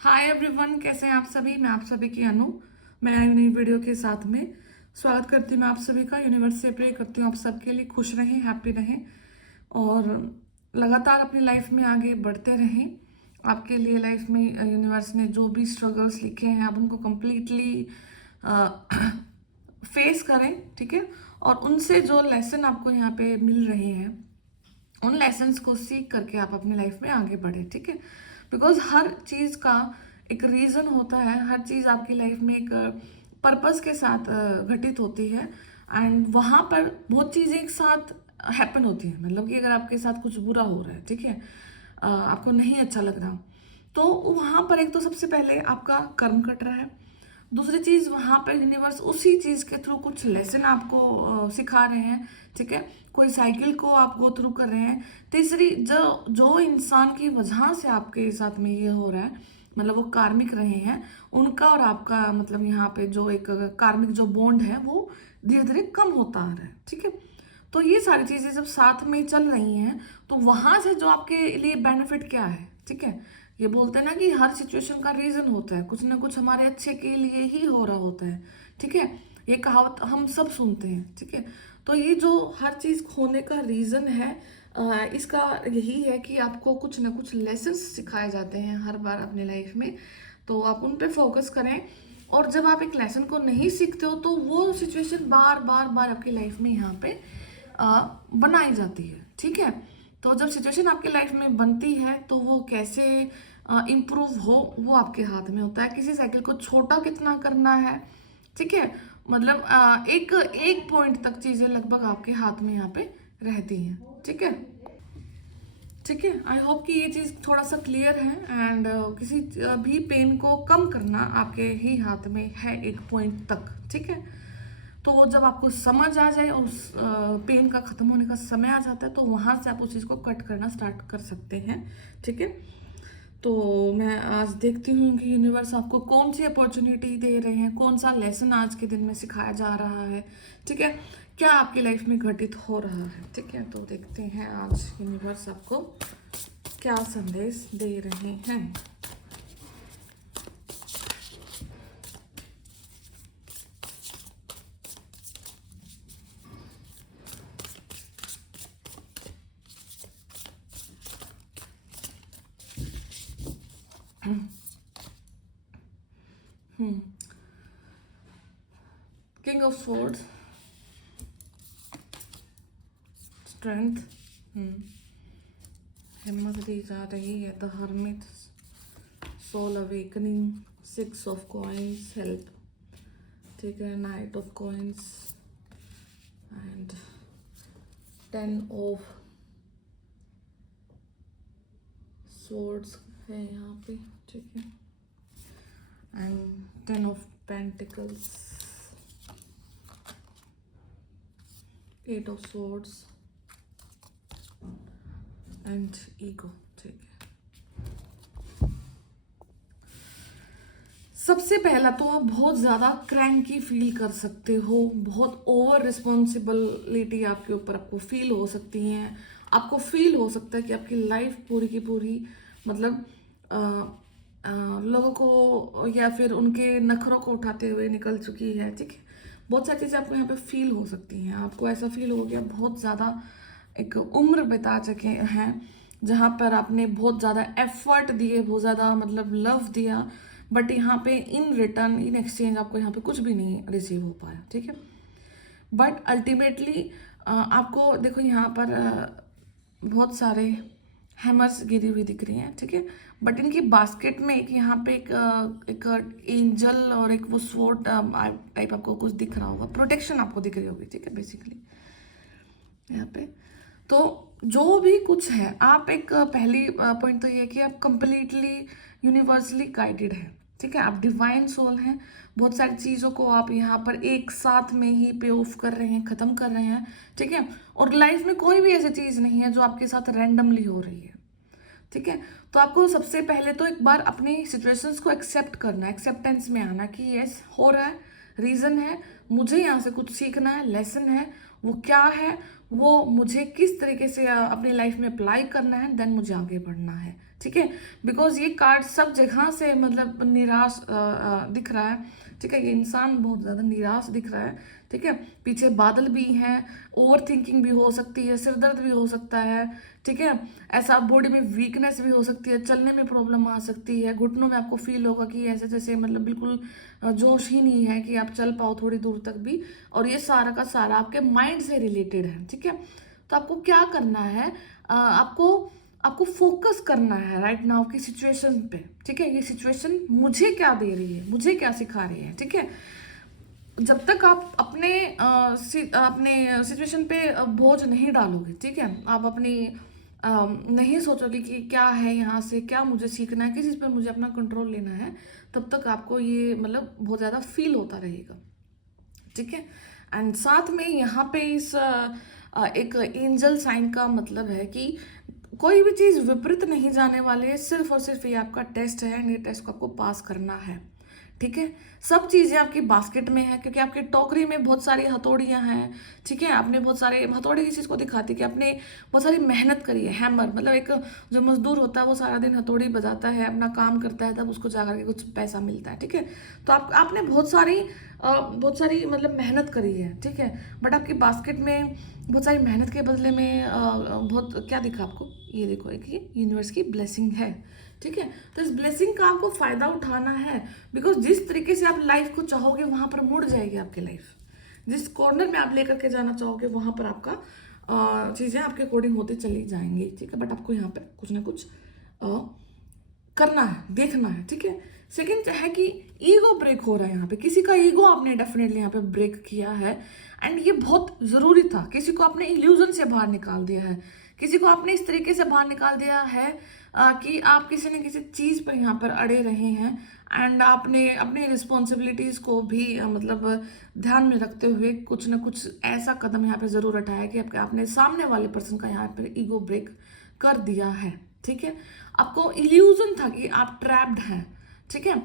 Hi everyone, कैसे हैं आप सभी। मैं आप सभी की अनु। मैं आई नई वीडियो के साथ में स्वागत करती हूँ मैं आप सभी का। यूनिवर्स से प्रे करती हूँ आप सबके लिए खुश रहें, हैप्पी रहें और लगातार अपनी लाइफ में आगे बढ़ते रहें। आपके लिए लाइफ में यूनिवर्स ने जो भी स्ट्रगल्स लिखे हैं आप उनको कम्प्लीटली फेस करें, ठीक है। और उनसे जो लेसन आपको यहाँ पे मिल रहे हैं उन लेसन्स को सीख करके आप अपनी लाइफ में आगे बढ़े, ठीक है। बिकॉज हर चीज़ का एक रीज़न होता है, हर चीज़ आपकी लाइफ में एक पर्पस के साथ घटित होती है। एंड वहाँ पर बहुत चीज़ें एक साथ हैपन होती है। मतलब कि अगर आपके साथ कुछ बुरा हो रहा है, ठीक है, आपको नहीं अच्छा लग रहा, तो वहाँ पर एक तो सबसे पहले आपका कर्म कट रहा है। दूसरी चीज़, वहाँ पर यूनिवर्स उसी चीज़ के थ्रू कुछ लेसन आपको सिखा रहे हैं, ठीक है। कोई साइकिल को आप गो थ्रू कर रहे हैं। तीसरी, जो जो इंसान की वजह से आपके साथ में ये हो रहा है, मतलब वो कार्मिक रहे हैं, उनका और आपका मतलब यहाँ पे जो एक कार्मिक जो बॉन्ड है वो धीरे धीरे कम होता आ रहा है, ठीक है। तो ये सारी चीज़ें जब साथ में चल रही हैं तो वहाँ से जो आपके लिए बेनिफिट क्या है, ठीक है। ये बोलते हैं ना कि हर सिचुएशन का रीज़न होता है, कुछ ना कुछ हमारे अच्छे के लिए ही हो रहा होता है, ठीक है। ये कहावत हम सब सुनते हैं, ठीक है। तो ये जो हर चीज़ खोने का रीज़न है, इसका यही है कि आपको कुछ ना कुछ लेसन्स सिखाए जाते हैं हर बार अपने लाइफ में। तो आप उन पे फोकस करें। और जब आप एक लेसन को नहीं सीखते हो तो वो सिचुएशन बार बार बार आपकी लाइफ में यहाँ पे बनाई जाती है, ठीक है। तो जब सिचुएशन आपकी लाइफ में बनती है तो वो कैसे इम्प्रूव हो वो आपके हाथ में होता है। किसी साइकिल को छोटा कितना करना है, ठीक है। मतलब एक एक पॉइंट तक चीज़ें लगभग आपके हाथ में यहाँ पे रहती हैं, ठीक है। ठीक है, आई होप कि ये चीज़ थोड़ा सा क्लियर है। एंड किसी भी पेन को कम करना आपके ही हाथ में है एक पॉइंट तक, ठीक है। तो जब आपको समझ आ जाए और उस पेन का ख़त्म होने का समय आ जाता है तो वहाँ से आप उस चीज़ को कट करना स्टार्ट कर सकते हैं, ठीक है। तो मैं आज देखती हूँ कि यूनिवर्स आपको कौन सी अपॉर्चुनिटी दे रहे हैं, कौन सा लेसन आज के दिन में सिखाया जा रहा है, ठीक है। क्या आपकी लाइफ में घटित हो रहा है, ठीक है। तो देखते हैं आज यूनिवर्स आपको क्या संदेश दे रहे हैं। किंग ऑफ स्वॉर्ड्स, स्ट्रेंथ, हिम्मत दी जा रही है। The hermit, soul awakening, six of coins, help, ठीक है। Knight of coins and 10 of swords है यहाँ पे, ठीक है। And 10 of pentacles, 8 of swords and ego, ठीक है। सबसे पहला तो आप बहुत ज़्यादा क्रैंकी फील कर सकते हो, बहुत ओवर रिस्पॉन्सिबिलिटी आपके ऊपर आपको फील हो सकती हैं। आपको फील हो सकता है कि आपकी लाइफ पूरी की पूरी मतलब लोगों को या फिर उनके नखरों को उठाते हुए निकल चुकी है, ठीक है। बहुत सारी चीज़ें आपको यहाँ पे फील हो सकती हैं। आपको ऐसा फील हो गया बहुत ज़्यादा एक उम्र बिता चुके हैं जहाँ पर आपने बहुत ज़्यादा एफर्ट दिए, बहुत ज़्यादा मतलब लव दिया, बट यहाँ पे इन रिटर्न इन एक्सचेंज आपको यहाँ पे कुछ भी नहीं रिसीव हो पाया, ठीक है। बट अल्टीमेटली आपको देखो यहाँ पर बहुत सारे हैमर्स गिरी हुई दिख रही हैं, ठीक है। बट इनकी बास्केट में एक यहाँ पे एक एंजल और एक वो स्वॉर्ड टाइप आपको कुछ दिख रहा होगा, प्रोटेक्शन आपको दिख रही होगी, ठीक है। बेसिकली यहाँ पे तो जो भी कुछ है, आप एक पहली पॉइंट तो ये है कि आप कंप्लीटली यूनिवर्सली गाइडेड हैं, ठीक है। आप डिवाइन सोल हैं। बहुत सारी चीज़ों को आप यहाँ पर एक साथ में ही पे ऑफ कर रहे हैं, ख़त्म कर रहे हैं, ठीक है। और लाइफ में कोई भी ऐसी चीज़ नहीं है जो आपके साथ रैंडमली हो रही है, ठीक है। तो आपको सबसे पहले तो एक बार अपनी सिचुएशंस को एक्सेप्ट करना, एक्सेप्टेंस में आना कि यस हो रहा है, रीज़न है, मुझे यहाँ से कुछ सीखना है, लेसन है, वो क्या है, वो मुझे किस तरीके से अपनी लाइफ में अप्लाई करना है, देन मुझे आगे बढ़ना है, ठीक है, बिकॉज ये कार्ड सब जगह से मतलब निराश दिख रहा है, ठीक है, ये इंसान बहुत ज़्यादा निराश दिख रहा है, ठीक है, पीछे बादल भी हैं, ओवर थिंकिंग भी हो सकती है, सिर दर्द भी हो सकता है, ठीक है, ऐसा बॉडी में वीकनेस भी हो सकती है, चलने में प्रॉब्लम आ सकती है, घुटनों में आपको फील होगा कि ऐसे जैसे मतलब बिल्कुल जोश ही नहीं है कि आप चल पाओ थोड़ी दूर तक भी, और ये सारा का सारा आपके माइंड से रिलेटेड है, ठीक है। तो आपको क्या करना है, आपको आपको फोकस करना है राइट नाउ की सिचुएशन पे, ठीक है, ये सिचुएशन मुझे क्या दे रही है, मुझे क्या सिखा रही है, ठीक है। जब तक आप अपने सिचुएशन पे बोझ नहीं डालोगे, ठीक है, आप अपनी नहीं सोचोगे कि क्या है यहाँ से, क्या मुझे सीखना है, किस चीज़ पर मुझे अपना कंट्रोल लेना है, तब तक आपको ये मतलब बहुत ज़्यादा फील होता रहेगा, ठीक है। एंड साथ में यहाँ पे इस एक एंजल साइन का मतलब है कि कोई भी चीज़ विपरीत नहीं जाने वाली है, सिर्फ और सिर्फ ये आपका टेस्ट है एंड ये टेस्ट को आपको पास करना है, ठीक है। सब चीज़ें आपकी बास्केट में है, क्योंकि आपकी टोकरी में बहुत सारी हथौड़ियाँ हैं, ठीक है, आपने बहुत सारे हथौड़ी इस चीज़ को दिखाती है कि आपने बहुत सारी मेहनत करी है, हैमर मतलब एक जो मजदूर होता है वो सारा दिन हथौड़ी बजाता है, अपना काम करता है, तब उसको जाकर के कुछ पैसा मिलता है, ठीक है। तो आपने बहुत सारी मतलब मेहनत करी है, ठीक है, बट आपकी बास्केट में बहुत सारी मेहनत के बदले में बहुत क्या दिखा आपको, ये देखो एक ये यूनिवर्स की ब्लेसिंग है, ठीक है। तो इस ब्लेसिंग का आपको फायदा उठाना है, बिकॉज जिस तरीके से आप लाइफ को चाहोगे वहां पर मुड़ जाएगी आपकी लाइफ, जिस कॉर्नर में आप लेकर के जाना चाहोगे वहां पर आपका चीजें आपके अकॉर्डिंग होती चली जाएंगी, ठीक है, बट आपको यहाँ पे कुछ ना कुछ करना है, देखना है, ठीक है। सेकंड है कि ईगो ब्रेक हो रहा है, यहाँ पे किसी का ईगो आपने डेफिनेटली यहाँ पे ब्रेक किया है, एंड ये बहुत जरूरी था, किसी को आपने इल्यूजन से बाहर निकाल दिया है, किसी को आपने इस तरीके से बाहर निकाल दिया है कि आप किसी न किसी चीज़ पर यहाँ पर अड़े रहे हैं, एंड आपने अपनी रिस्पॉन्सिबिलिटीज़ को भी मतलब ध्यान में रखते हुए कुछ ना कुछ ऐसा कदम यहाँ पे ज़रूर उठाया कि आपने सामने वाले पर्सन का यहाँ पर ईगो ब्रेक कर दिया है, ठीक है। आपको इल्यूजन था कि आप ट्रैप्ड हैं, ठीक है,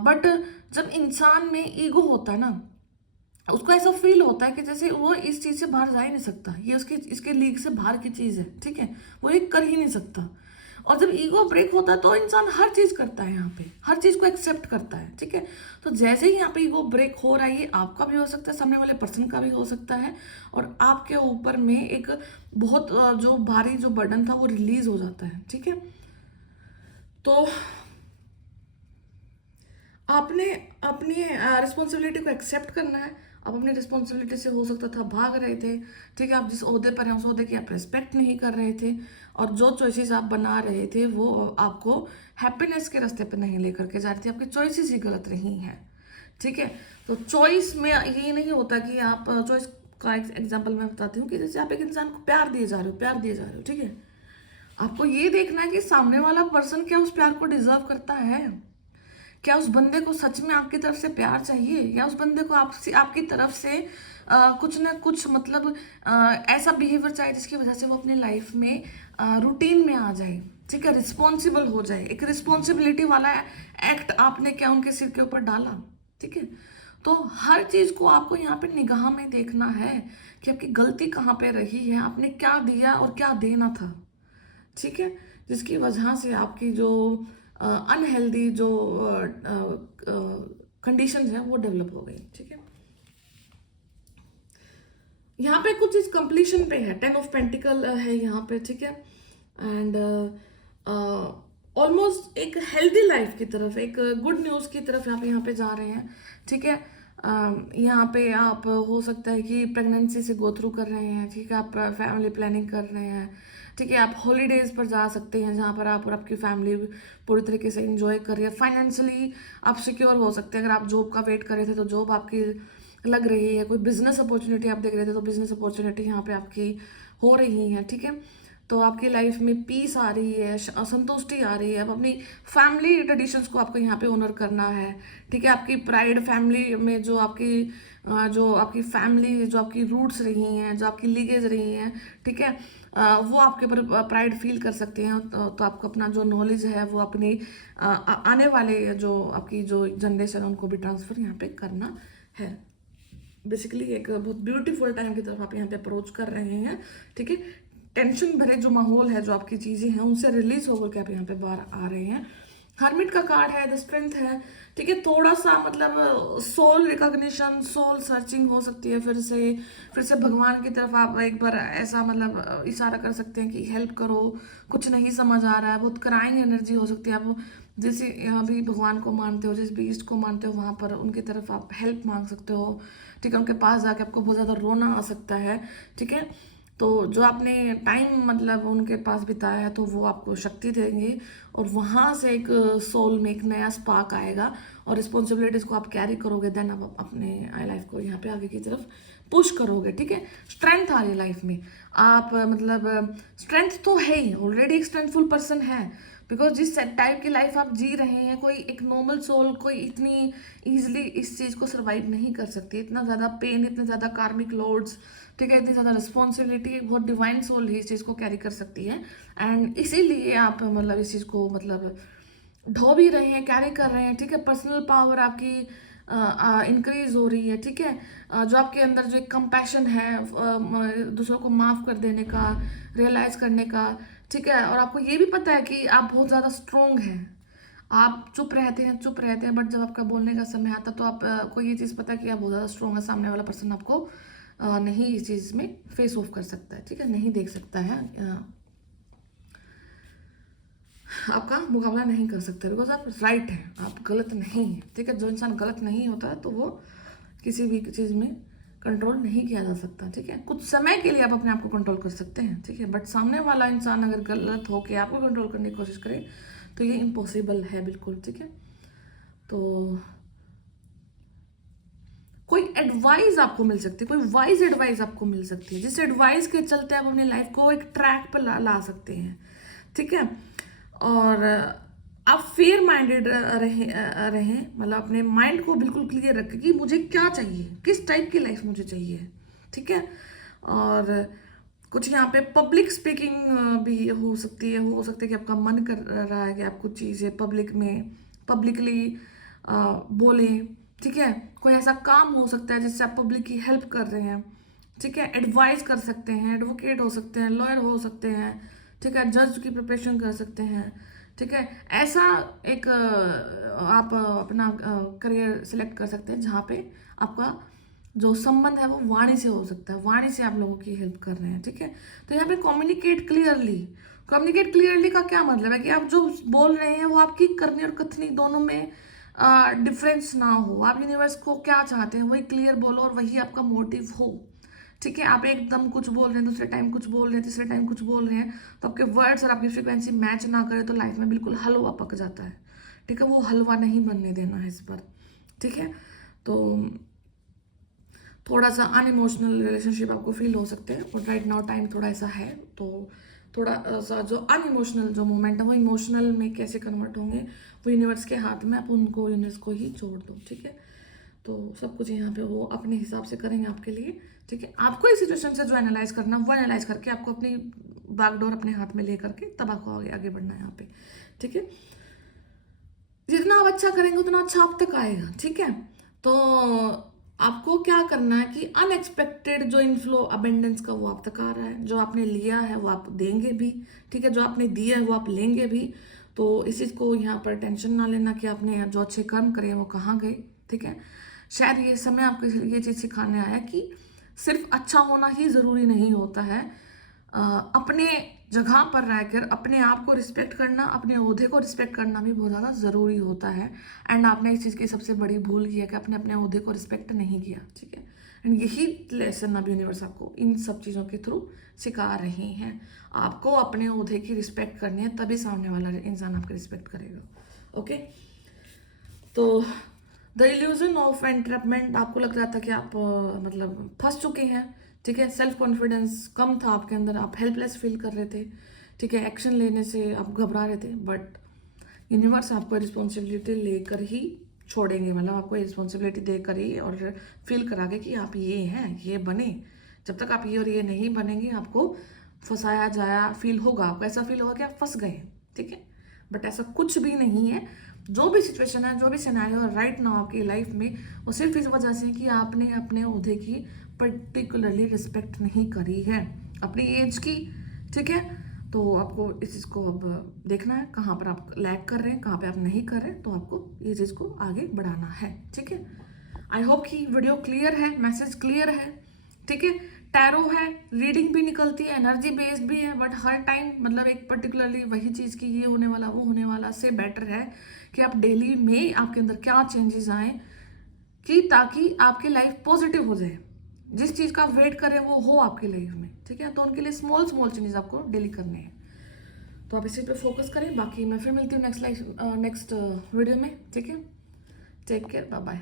बट जब इंसान में ईगो होता है ना, उसको ऐसा फील होता है कि जैसे वो इस चीज़ से बाहर जा ही नहीं सकता, ये उसके इसके लीग से बाहर की चीज़ है, ठीक है, वो ये कर ही नहीं सकता। और जब ईगो ब्रेक होता है तो इंसान हर चीज़ करता है, यहाँ पे हर चीज़ को एक्सेप्ट करता है, ठीक है। तो जैसे ही यहाँ पे ईगो ब्रेक हो रहा है, ये आपका भी हो सकता है, सामने वाले पर्सन का भी हो सकता है, और आपके ऊपर में एक बहुत जो भारी जो बर्डन था वो रिलीज हो जाता है, ठीक है। तो आपने अपनी रिस्पॉन्सिबिलिटी को एक्सेप्ट करना है। आप अपनी रिस्पॉन्सिबिलिटी से हो सकता था भाग रहे थे, ठीक है, आप जिस ओहदे पर हैं उस ओहदे की आप रिस्पेक्ट नहीं कर रहे थे, और जो चॉइसेस आप बना रहे थे वो आपको हैप्पीनेस के रास्ते पे नहीं लेकर के जा रही थी, आपकी चॉइसेस ही गलत रही हैं, ठीक है। तो चॉइस में ये नहीं होता कि आप चॉइस का एग्जाम्पल मैं बताती हूँ कि जैसे आप एक इंसान को प्यार दिए जा रहे हो, प्यार दिए जा रहे हो, ठीक है, आपको ये देखना है कि सामने वाला पर्सन क्या उस प्यार को डिजर्व करता है, क्या उस बंदे को सच में आपकी तरफ से प्यार चाहिए, या उस बंदे को आपकी तरफ से कुछ ना कुछ मतलब ऐसा बिहेवियर चाहिए जिसकी वजह से वो अपनी लाइफ में रूटीन में आ जाए, ठीक है, रिस्पॉन्सिबल हो जाए, एक रिस्पॉन्सिबिलिटी वाला एक्ट आपने क्या उनके सिर के ऊपर डाला, ठीक है। तो हर चीज़ को आपको यहाँ पे निगाह में देखना है कि आपकी गलती कहाँ पे रही है, आपने क्या दिया और क्या देना था, ठीक है, जिसकी वजह से आपकी जो अनहेल्दी जो कंडीशन है वो डेवलप हो गई, ठीक है। यहाँ पे कुछ इस कंप्लीशन पे है, 10 ऑफ पेंटिकल है यहाँ पे, ठीक है, एंड ऑलमोस्ट एक हेल्दी लाइफ की तरफ, एक गुड न्यूज़ की तरफ आप यहाँ पे जा रहे हैं, ठीक है। यहाँ पे आप हो सकता है कि प्रेगनेंसी से गो थ्रू कर रहे हैं, ठीक है, आप फैमिली प्लानिंग कर रहे हैं, ठीक है, आप हॉलीडेज़ पर जा सकते हैं जहाँ पर आप और आपकी फैमिली पूरी तरीके से इंजॉय कर रही है, फाइनेंशियली आप सिक्योर हो सकते हैं। अगर आप जॉब का वेट कर रहे थे तो जॉब आपकी लग रही है, कोई बिजनेस अपॉर्चुनिटी आप देख रहे थे तो बिजनेस अपॉर्चुनिटी यहाँ पे आपकी हो रही है, ठीक है। तो आपकी लाइफ में पीस आ रही है, संतुष्टि आ रही है, अब अपनी फैमिली ट्रेडिशंस को आपको यहाँ पे ऑनर करना है, ठीक है। आपकी प्राइड फैमिली में जो आपकी फैमिली जो आपकी रूट्स रही हैं, जो आपकी लीगेज रही हैं, ठीक है, वो आपके ऊपर प्राइड फील कर सकते हैं। तो आपको अपना जो नॉलेज है वो अपने आने वाले जो आपकी जो जनरेशन है उनको भी ट्रांसफ़र यहाँ पे करना है। बेसिकली एक बहुत ब्यूटीफुल टाइम की तरफ आप यहाँ पे अप्रोच कर रहे हैं, ठीक है। टेंशन भरे जो माहौल है, जो आपकी चीज़ें हैं, उनसे रिलीज होकर के आप यहाँ पे बाहर आ रहे हैं। हर्मिट का कार्ड है, द स्ट्रेंथ है, ठीक है। थोड़ा सा मतलब सोल रिकॉग्निशन, सोल सर्चिंग हो सकती है। फिर से भगवान की तरफ आप एक बार ऐसा मतलब इशारा कर सकते हैं कि हेल्प करो, कुछ नहीं समझ आ रहा है। बहुत क्राइंग एनर्जी हो सकती है। आप जैसे यहाँ भी भगवान को मानते हो, जिस भी ईस्ट को मानते हो, वहाँ पर उनकी तरफ आप हेल्प मांग सकते हो, ठीक है। उनके पास जाके आपको बहुत ज़्यादा रोना आ सकता है, ठीक है। तो जो आपने टाइम मतलब उनके पास बिताया है, तो वो आपको शक्ति देंगे और वहाँ से एक सोल में एक नया स्पार्क आएगा और रिस्पॉन्सिबिलिटीज़ को आप कैरी करोगे। देन आप अपने लाइफ को यहाँ पे आगे की तरफ पुश करोगे, ठीक है। स्ट्रेंथ आ रही है लाइफ में। आप मतलब स्ट्रेंथ तो है ही, ऑलरेडी एक स्ट्रेंथफुल पर्सन है। बिकॉज जिस टाइप की लाइफ आप जी रहे हैं, कोई एक नॉर्मल सोल कोई इतनी ईजिली इस चीज़ को सर्वाइव नहीं कर सकती। इतना ज़्यादा पेन, इतने ज़्यादा कार्मिक लोड्स, ठीक है, इतनी ज़्यादा रिस्पॉन्सिबिलिटी, एक बहुत डिवाइन सोल ही इस चीज़ को कैरी कर सकती है। एंड इसीलिए आप मतलब इस चीज़ को मतलब ढो भी रहे हैं, कैरी कर रहे हैं, ठीक है। पर्सनल पावर आपकी इंक्रीज हो रही है, ठीक है। जो आपके अंदर जो एक कंपैशन है, दूसरों को माफ़ कर देने का, रियलाइज़ करने का, ठीक है। और आपको ये भी पता है कि आप बहुत ज़्यादा स्ट्रोंग हैं। आप चुप रहते हैं, बट जब आपका बोलने का समय आता तो आपको ये चीज़ पता है कि आप बहुत ज़्यादा स्ट्रोंग है। सामने वाला पर्सन आपको नहीं इस चीज़ में फेस ऑफ कर सकता है, ठीक है, नहीं देख सकता है, आपका मुकाबला नहीं कर सकते। बिकॉज आप राइट हैं, आप गलत नहीं हैं, ठीक है। जो इंसान गलत नहीं होता है तो वो किसी भी चीज़ में कंट्रोल नहीं किया जा सकता, ठीक है। कुछ समय के लिए आप अपने आप को कंट्रोल कर सकते हैं, ठीक है, बट सामने वाला इंसान अगर गलत हो के आपको कंट्रोल करने की कोशिश करे तो ये इम्पॉसिबल है, बिल्कुल, ठीक है। तो कोई एडवाइस आपको मिल सकती है, कोई वाइज एडवाइस आपको मिल सकती है, जिस एडवाइस के चलते आप अपनी लाइफ को एक ट्रैक पर ला सकते हैं, ठीक है। और आप फेयर माइंडेड रहें, मतलब अपने माइंड को बिल्कुल क्लियर रखें कि मुझे क्या चाहिए, किस टाइप की लाइफ मुझे चाहिए, ठीक है। और कुछ यहाँ पे पब्लिक स्पीकिंग भी हो सकती है। कि आपका मन कर रहा है कि आप कुछ चीज़ें पब्लिकली बोलें, ठीक है। कोई ऐसा काम हो सकता है जिससे आप पब्लिक की हेल्प कर रहे हैं, ठीक है। एडवाइस कर सकते हैं, एडवोकेट हो सकते हैं, लॉयर हो सकते हैं, ठीक है। जज की प्रिपरेशन कर सकते हैं, ठीक है। ऐसा एक आप अपना करियर सिलेक्ट कर सकते हैं जहाँ पे आपका जो संबंध है वो वाणी से हो सकता है, वाणी से आप लोगों की हेल्प कर रहे हैं, ठीक है। तो यहाँ पे कम्युनिकेट क्लियरली का क्या मतलब है कि आप जो बोल रहे हैं वो आपकी करनी और कथनी दोनों में डिफरेंस ना हो। आप यूनिवर्स को क्या चाहते हैं वही क्लियर बोलो और वही आपका मोटिव हो, ठीक है। आप एकदम कुछ बोल रहे हैं, दूसरे टाइम कुछ बोल रहे हैं, तीसरे टाइम कुछ बोल रहे हैं, तो आपके वर्ड्स और आपकी फ्रिक्वेंसी मैच ना करे तो लाइफ में बिल्कुल हलवा पक जाता है, ठीक है। वो हलवा नहीं बनने देना है इस पर, ठीक है। तो थोड़ा सा अनइमोशनल रिलेशनशिप आपको फील हो सकते हैं और राइट नाउ टाइम थोड़ा ऐसा है। तो थोड़ा सा जो अनइमोशनल जो मोमेंट है वो इमोशनल में कैसे कन्वर्ट होंगे वो यूनिवर्स के हाथ में, आप उनको यूनिवर्स को ही छोड़ दो, ठीक है। तो सब कुछ यहाँ पे वो अपने हिसाब से करेंगे आपके लिए, ठीक है। आपको इस सिचुएशन से जो एनालाइज करना वो एनालाइज करके आपको अपनी बैकडोर अपने हाथ में ले करके तब आपको आगे आगे बढ़ना है यहाँ पे, ठीक है। जितना आप अच्छा करेंगे उतना अच्छा आप तक आएगा, ठीक है। तो आपको क्या करना है कि अनएक्सपेक्टेड जो इनफ्लो अबेंडेंस का वो आप तक आ रहा है, जो आपने लिया है वो आप देंगे भी, ठीक है। जो आपने दिया है वो आप लेंगे भी। तो इस चीज़ को यहाँ पर टेंशन ना लेना कि आपने जो अच्छे कर्म करे वो कहाँ गए, ठीक है। शायद ये समय आपको ये चीज़ सिखाने आया कि सिर्फ अच्छा होना ही ज़रूरी नहीं होता है। अपने जगह पर रहकर अपने आप को रिस्पेक्ट करना, अपने ओहदे को रिस्पेक्ट करना भी बहुत ज़्यादा ज़रूरी होता है। एंड आपने इस चीज़ की सबसे बड़ी भूल की है कि आपने अपने ओहदे को रिस्पेक्ट नहीं किया, ठीक है। एंड यही लेसन अब यूनिवर्स आपको इन सब चीज़ों के थ्रू सिखा रहे हैं। आपको अपने ओहदे की रिस्पेक्ट करनी है, तभी सामने वाला इंसान आपकी रिस्पेक्ट करेगा, ओके। तो द इल्यूजन ऑफ एंट्रैपमेंट, आपको लग रहा था कि आप मतलब फंस चुके हैं, ठीक है। सेल्फ कॉन्फिडेंस कम था आपके अंदर, आप हेल्पलेस फील कर रहे थे, ठीक है। एक्शन लेने से आप घबरा रहे थे, बट यूनिवर्स आपको रिस्पॉन्सिबिलिटी लेकर ही छोड़ेंगे, मतलब आपको रिस्पॉन्सिबिलिटी देकर ही और फील करागे कि आप ये हैं, ये बने। जब तक आप ये और ये नहीं बनेंगे आपको फंसाया जाया फील होगा, आपको ऐसा फील होगा कि आप फंस गए, ठीक है। बट ऐसा कुछ भी नहीं है। जो भी सिचुएशन है, जो भी सिनेरियो है राइट नाउ आपकी लाइफ में, वो सिर्फ इस वजह से कि आपने अपने ओहदे की पर्टिकुलरली रिस्पेक्ट नहीं करी है। अपनी एज की ठीक है। तो आपको इस चीज़ को अब देखना है कहाँ पर आप लैग कर रहे हैं, कहाँ पे आप नहीं कर रहे हैं, तो आपको ये चीज़ को आगे बढ़ाना है। ठीक है, आई होप कि वीडियो क्लियर है, मैसेज क्लियर है। ठीक है, टैरो है, रीडिंग भी निकलती है, एनर्जी बेस्ड भी है, बट हर टाइम मतलब एक पर्टिकुलरली वही चीज़ की ये होने वाला वो होने वाला से बेटर है कि आप डेली में आपके अंदर क्या चेंजेस आए कि ताकि आपकी लाइफ पॉजिटिव हो जाए। जिस चीज़ का आप वेट करें वो हो आपकी लाइफ में। ठीक है, तो उनके लिए स्मॉल स्मॉल चेंजेस आपको डेली करने हैं, तो आप इसी पे फोकस करें। बाकी मैं फिर मिलती हूँ नेक्स्ट वीडियो में। ठीक है, टेक केयर, बाय बाय।